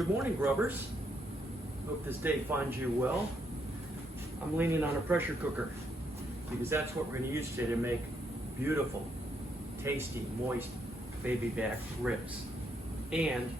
Good morning, grubbers. Hope this day finds you well. I'm leaning on a pressure cooker because that's what we're going to use today to make beautiful, tasty, moist baby back ribs. And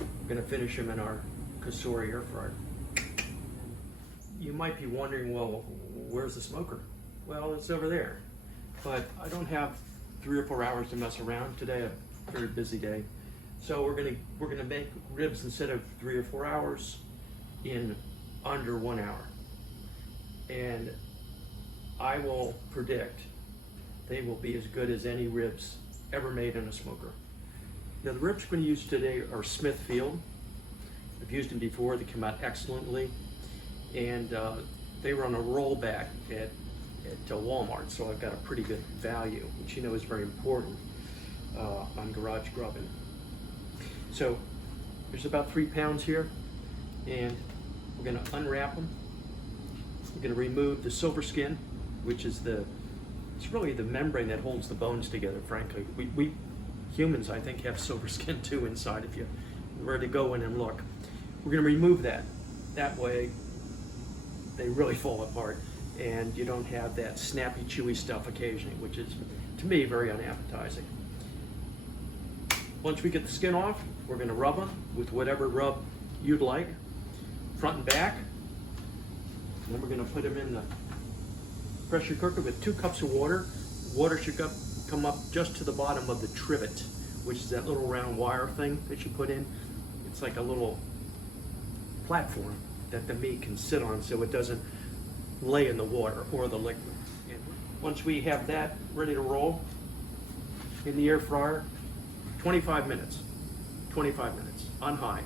we're going to finish them in our Cosori Air Fryer. You might be wondering, well, where's the smoker? Well, it's over there. But I don't have 3 or 4 hours to mess around today. A very busy day. So we're gonna make ribs instead of 3 or 4 hours in under 1 hour. And I will predict they will be as good as any ribs ever made in a smoker. Now the ribs we're gonna use today are Smithfield. I've used them before, they come out excellently. And they were on a rollback at Walmart, so I've got a pretty good value, which you know is very important on garage grubbing. So there's about 3 pounds here, and we're going to unwrap them. We're going to remove the silver skin, which is it's really the membrane that holds the bones together, frankly. We humans, I think, have silver skin too inside if you were to go in and look. We're going to remove that. That way they really fall apart and you don't have that snappy, chewy stuff occasionally, which is, to me, very unappetizing. Once we get the skin off, we're going to rub them with whatever rub you'd like, front and back. And then we're going to put them in the pressure cooker with 2 cups of water. Water should come up just to the bottom of the trivet, which is that little round wire thing that you put in. It's like a little platform that the meat can sit on so it doesn't lay in the water or the liquid. And once we have that ready to roll in the air fryer, 25 minutes on high.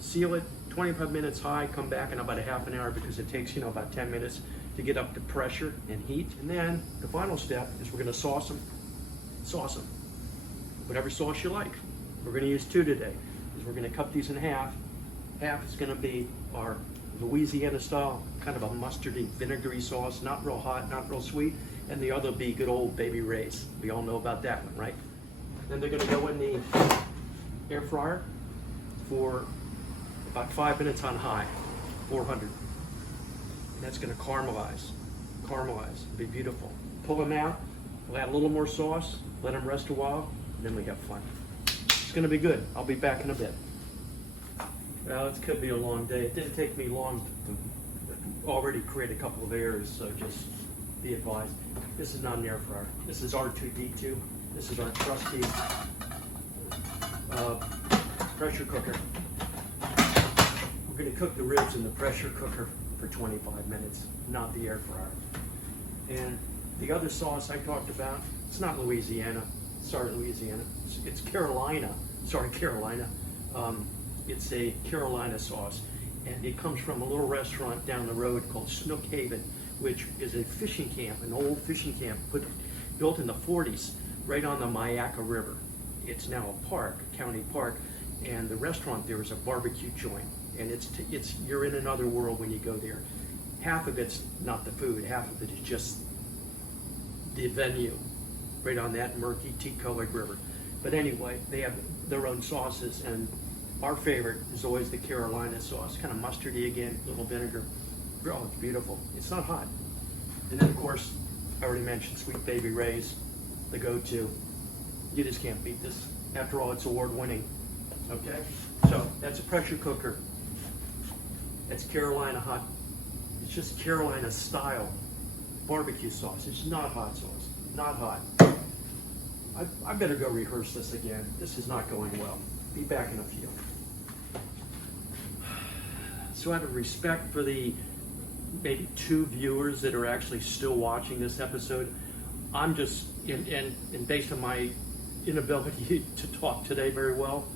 Seal it, 25 minutes high, come back in about a half an hour because it takes, about 10 minutes to get up to pressure and heat. And then the final step is we're gonna sauce them. Whatever sauce you like. We're gonna use 2 today, because we're gonna cut these in half. Half is gonna be our Louisiana style, kind of a mustardy, vinegary sauce, not real hot, not real sweet. And the other will be good old Baby Ray's. We all know about that one, right? Then they're gonna go in the air fryer for about 5 minutes on high, 400. And that's gonna caramelize, be beautiful. Pull them out, we'll add a little more sauce, let them rest a while, and then we have fun. It's gonna be good. I'll be back in a bit. Well, it could be a long day. It didn't take me long to already create a couple of errors, so just be advised. This is not an air fryer. This is R2D2. This is our trusty pressure cooker. We're going to cook the ribs in the pressure cooker for 25 minutes, not the air fryer. And the other sauce I talked about, it's not Louisiana. Sorry, Louisiana. It's Carolina. Sorry, Carolina. It's a Carolina sauce, and it comes from a little restaurant down the road called Snook Haven, which is a fishing camp, an old fishing camp built in the 40s right on the Myakka River. It's now a park, a county park, and the restaurant there is a barbecue joint, and you're in another world when you go there. Half of it's not the food, half of it is just the venue right on that murky tea-colored river. But anyway, they have their own sauces, and our favorite is always the Carolina sauce, kind of mustardy again, little vinegar. Oh, it's beautiful. It's not hot. And then, of course, I already mentioned Sweet Baby Ray's, the go-to. You just can't beat this. After all, it's award-winning. Okay? So that's a pressure cooker. It's Carolina hot. It's just Carolina style barbecue sauce. It's not hot sauce. Not hot. I better go rehearse this again. This is not going well. Be back in a few. So out of respect for the maybe 2 viewers that are actually still watching this episode, I'm just, and based on my inability to talk today very well,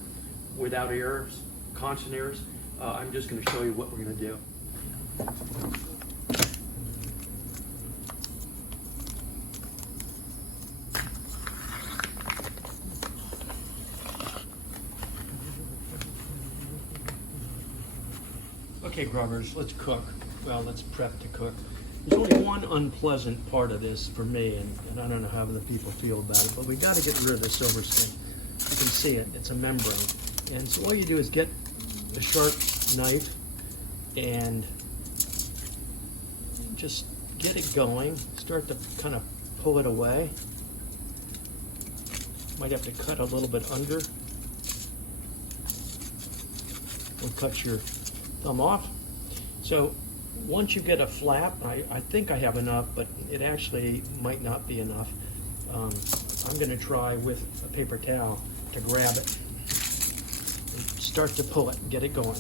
without errors, constant errors, I'm just going to show you what we're going to do. Okay, grubbers, let's cook. Well, let's prep to cook. There's only one unpleasant part of this for me, and I don't know how other people feel about it, but we got to get rid of the silver skin. You can see it, it's a membrane. And so all you do is get a sharp knife and just get it going. Start to kind of pull it away. Might have to cut a little bit under. We'll cut your thumb off. So once you get a flap, I think I have enough, but it actually might not be enough. I'm going to try with a paper towel to grab it and start to pull it and get it going.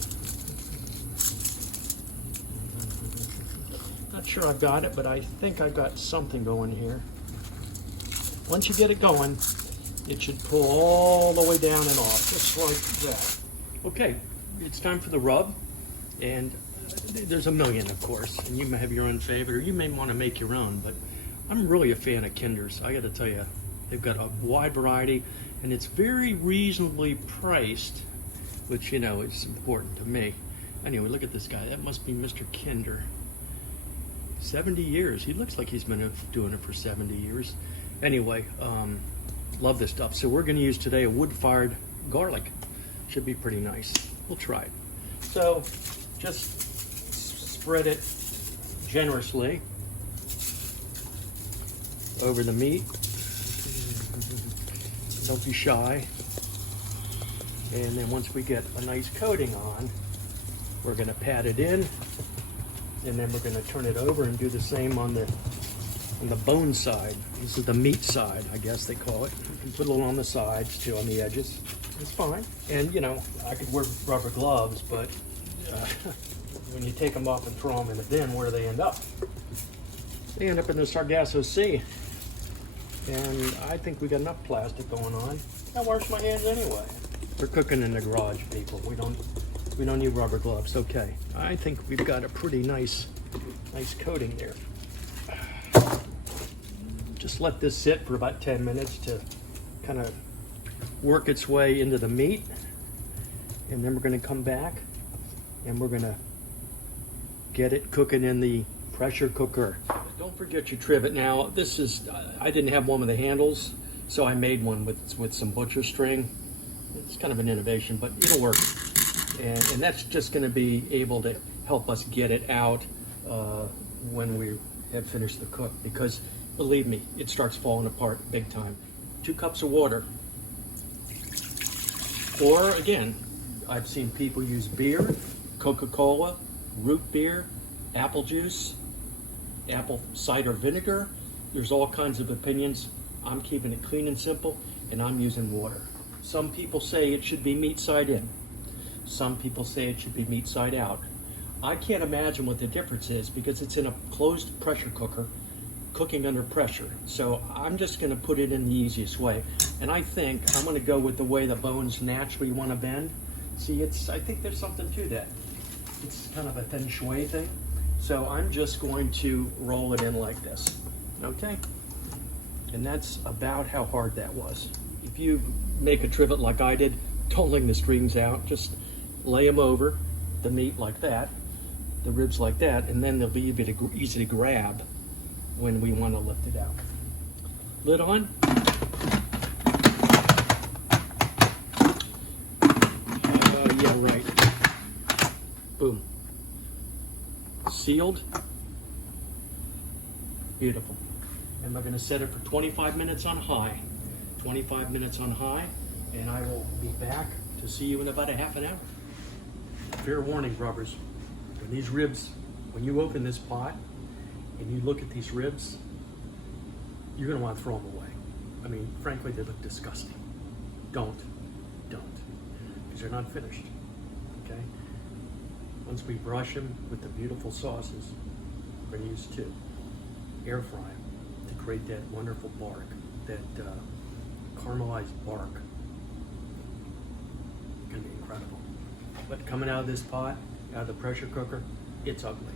Not sure I've got it, but I think I've got something going here. Once you get it going, it should pull all the way down and off, just like that. Okay, it's time for the rub, and there's a million, of course, and you may have your own favorite, or you may want to make your own, but I'm really a fan of Kinder's. I got to tell you, they've got a wide variety, and it's very reasonably priced, which, you know, is important to me. Anyway, look at this guy. That must be Mr. Kinder. 70 years. He looks like he's been doing it for 70 years. Anyway, love this stuff. So we're going to use today a wood-fired garlic. Should be pretty nice. We'll try it. So just spread it generously over the meat. Don't be shy. And then once we get a nice coating on, we're going to pat it in, and then we're going to turn it over and do the same on the bone side. This is the meat side, I guess they call it. You can put a little on the sides too, on the edges. It's fine. And you know, I could wear rubber gloves, but when you take them off and throw them in the bin, where do they end up? They end up in the Sargasso Sea. And I think we got enough plastic going on. I wash my hands anyway. We're cooking in the garage, people. We don't need rubber gloves. Okay. I think we've got a pretty nice coating there. Just let this sit for about 10 minutes to kind of work its way into the meat. And then we're going to come back and we're going to get it cooking in the pressure cooker. Don't forget your trivet. Now, this is, I didn't have one with the handles, so I made one with some butcher string. It's kind of an innovation, but it'll work. And that's just going to be able to help us get it out when we have finished the cook, because believe me, it starts falling apart big time. 2 cups of water. Or again, I've seen people use beer, Coca-Cola, root beer, apple juice, apple cider vinegar. There's all kinds of opinions. I'm keeping it clean and simple, and I'm using water. Some people say it should be meat side in. Some people say it should be meat side out. I can't imagine what the difference is because it's in a closed pressure cooker cooking under pressure. So I'm just going to put it in the easiest way. And I think I'm going to go with the way the bones naturally want to bend. See, I think there's something to that. It's kind of a feng shui thing. So I'm just going to roll it in like this. Okay? And that's about how hard that was. If you make a trivet like I did, don't leave the strings out. Just lay them over the meat like that, the ribs like that, and then they'll be easy to grab when we want to lift it out. Lid on. Yeah, right. Boom. Sealed. Beautiful. And we're going to set it for 25 minutes on high. 25 minutes on high, and I will be back to see you in about a half an hour. Fair warning, rubbers. When these ribs, when you open this pot and you look at these ribs, you're going to want to throw them away. I mean, frankly, they look disgusting. Don't, because they're not finished. Okay? Once we brush them with the beautiful sauces, we're going to use 2. Air fry them to create that wonderful bark, that caramelized bark. It's going to be incredible. But coming out of this pot, out of the pressure cooker, it's ugly.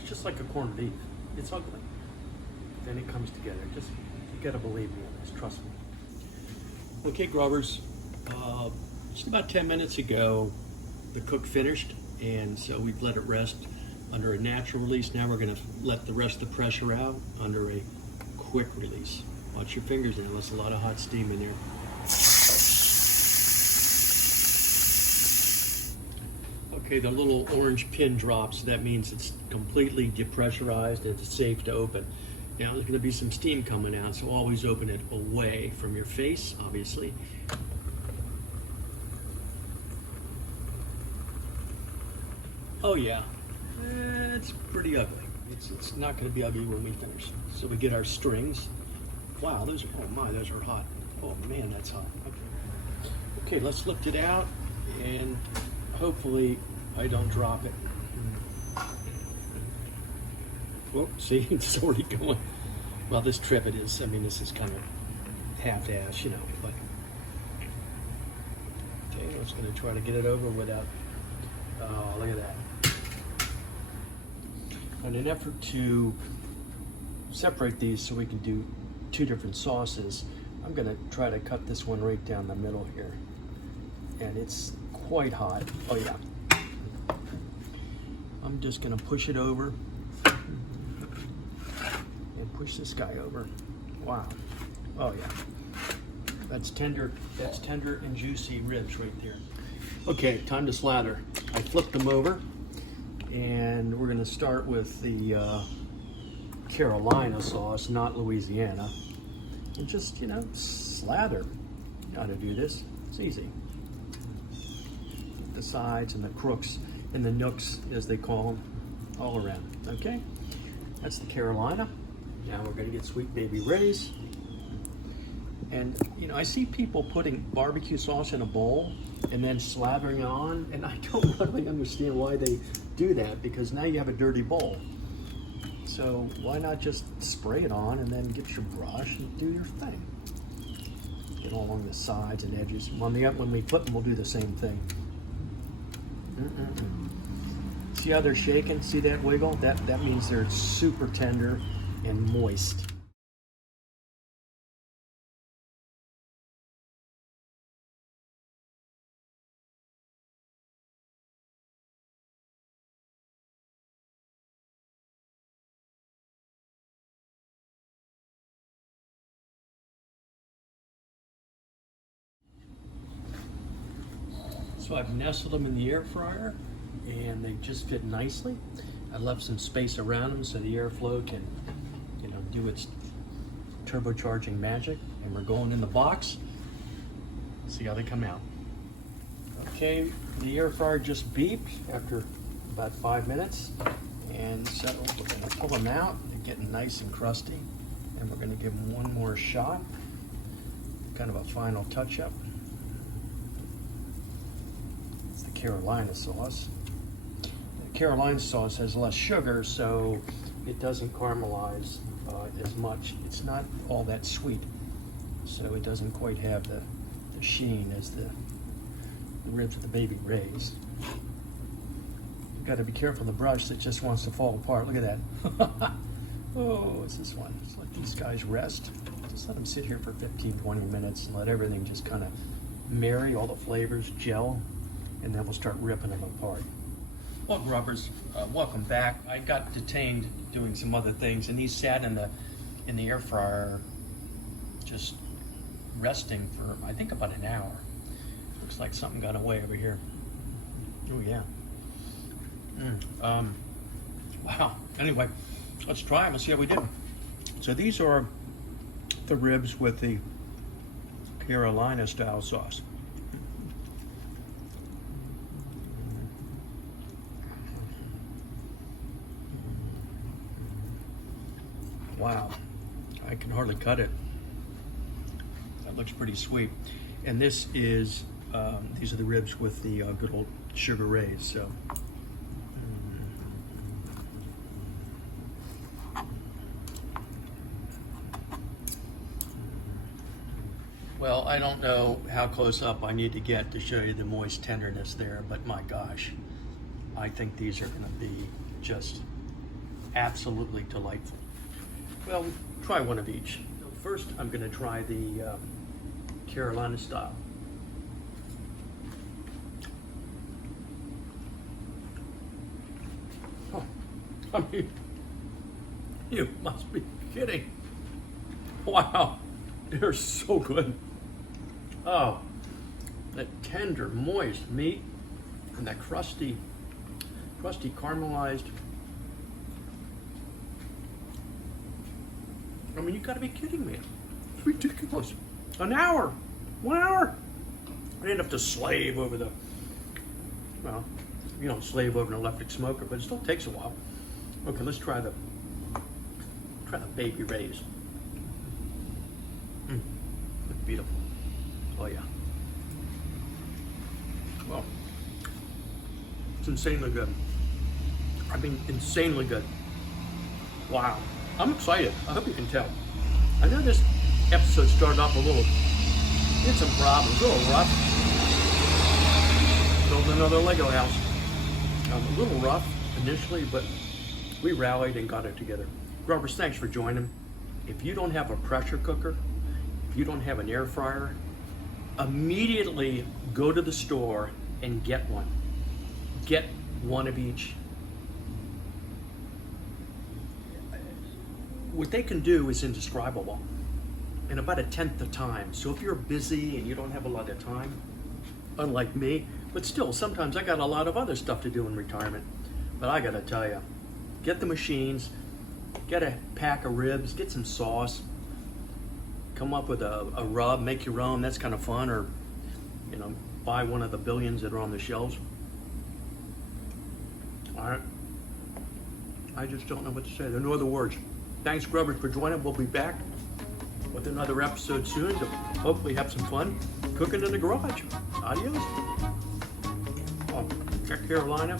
It's just like a corned beef. It's ugly. Then it comes together. You gotta believe me on this, trust me. Okay, grubbers, just about 10 minutes ago, the cook finished, and so we've let it rest under a natural release. Now we're gonna let the rest of the pressure out under a quick release. Watch your fingers there, there's a lot of hot steam in there. Okay, the little orange pin drops. That means it's completely depressurized and it's safe to open. Now there's going to be some steam coming out, so always open it away from your face, obviously. Oh yeah, it's pretty ugly. It's not going to be ugly when we finish. So we get our strings. Wow, those are, oh my, those are hot. Oh man, that's hot. Okay, let's lift it out and hopefully I don't drop it. Whoop, see, it's already going. Well, this trivet is, I mean, this is kind of half-ass, you know, but. Okay, I'm just gonna try to get it over without, oh, look at that. In an effort to separate these so we can do two different sauces, I'm gonna try to cut this one right down the middle here. And it's quite hot. Oh yeah. I'm just gonna push it over and push this guy over. Wow. Oh yeah. That's tender and juicy ribs right there. Okay, time to slather. I flipped them over and we're gonna start with the Carolina sauce, not Louisiana. And just, you know, slather. You know how to do this. It's easy. The sides and the crooks and the nooks, as they call them, all around. Okay, that's the Carolina. Now we're going to get Sweet Baby Ray's. And you know, I see people putting barbecue sauce in a bowl and then slathering it on, and I don't really understand why they do that, because now you have a dirty bowl. So why not just spray it on and then get your brush and do your thing? Get all along the sides and edges. When we flip them, we'll do the same thing. See how they're shaking? See that wiggle? That means they're super tender and moist. So I've nestled them in the air fryer and they just fit nicely. I left some space around them so the airflow can, you know, do its turbocharging magic. And we're going in the box. See how they come out. Okay, the air fryer just beeped after about 5 minutes. And so we're gonna pull them out. They're getting nice and crusty. And we're gonna give them one more shot. Kind of a final touch up. Carolina sauce. The Carolina sauce has less sugar, so it doesn't caramelize as much. It's not all that sweet, so it doesn't quite have the sheen as the ribs of the Baby Ray's. You've got to be careful of the brush that just wants to fall apart. Look at that. Oh, what's this one? Just let these guys rest. Just let them sit here for 15-20 minutes and let everything just kind of marry, all the flavors gel. And then we'll start ripping them apart. Well, grubbers, welcome back. I got detained doing some other things, and these sat in the air fryer, just resting for I think about an hour. Looks like something got away over here. Oh yeah. Wow. Anyway, let's try them and see how we do. So these are the ribs with the Carolina style sauce. Wow, I can hardly cut it. That looks pretty sweet. And this is, these are the ribs with the good old Sugar Rays. So, well, I don't know how close up I need to get to show you the moist tenderness there, but my gosh, I think these are gonna be just absolutely delightful. Well, try one of each. First, I'm going to try the Carolina style. Oh, I mean, you must be kidding. Wow, they're so good. Oh, that tender, moist meat and that crusty crusty caramelized. I mean, you gotta be kidding me. It's ridiculous. An hour, 1 hour. I didn't have to slave over the, well, you don't slave over an electric smoker, but it still takes a while. Okay, let's try the baby rays. It's beautiful. Oh yeah. Well, it's insanely good. I mean, insanely good. Wow. I'm excited. I hope you can tell. I know this episode started off a little, had some problems, a little rough. Built another Lego house. A little rough initially, but we rallied and got it together. Grubbers, thanks for joining. If you don't have a pressure cooker, if you don't have an air fryer, immediately go to the store and get one. Get one of each. What they can do is indescribable in about 1/10 the time. So if you're busy and you don't have a lot of time, unlike me, but still, sometimes I got a lot of other stuff to do in retirement. But I gotta tell you, get the machines, get a pack of ribs, get some sauce, come up with a rub, make your own. That's kind of fun, or you know, buy one of the billions that are on the shelves. All right, I just don't know what to say. There are no other words. Thanks, Grubbers, for joining. We'll be back with another episode soon to hopefully have some fun cooking in the garage. Adios. Oh, Czech Carolina.